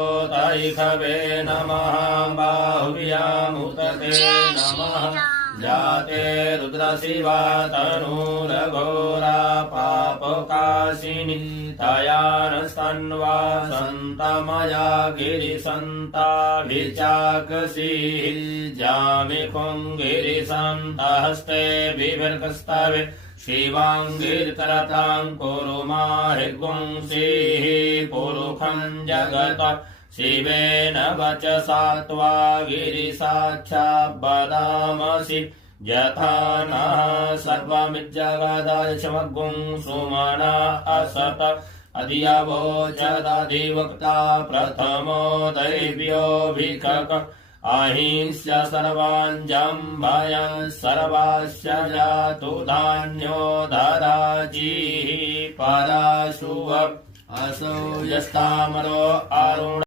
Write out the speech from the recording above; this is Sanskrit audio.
तैखवे नमः बाहुव्यामुतते नमः जाते रुद्रशिवा तनूरघोरा पापकाशिनी तयानस्तन्वा सन्तमया गिरिसन्ताभिचाकसीः जामिकुं गिरिसन्तहस्ते बिभर्गस्तवे शिवाङ्गिरतरतां कुरु माहिर्गुंसीः पुरुखं जगत शिवेन वचसा त्वा गिरिसाक्षात् यथा नः सर्वमिज्जगदाशमग्गुं सुमना असत अधियवोचदधिवक्ता प्रथमो दैव्योऽभिकक अहिंस्य सर्वाञ्जम्भयं सर्वास्य जातु धान्यो ददाजीः पराशुव असौ यस्तामरो अरुण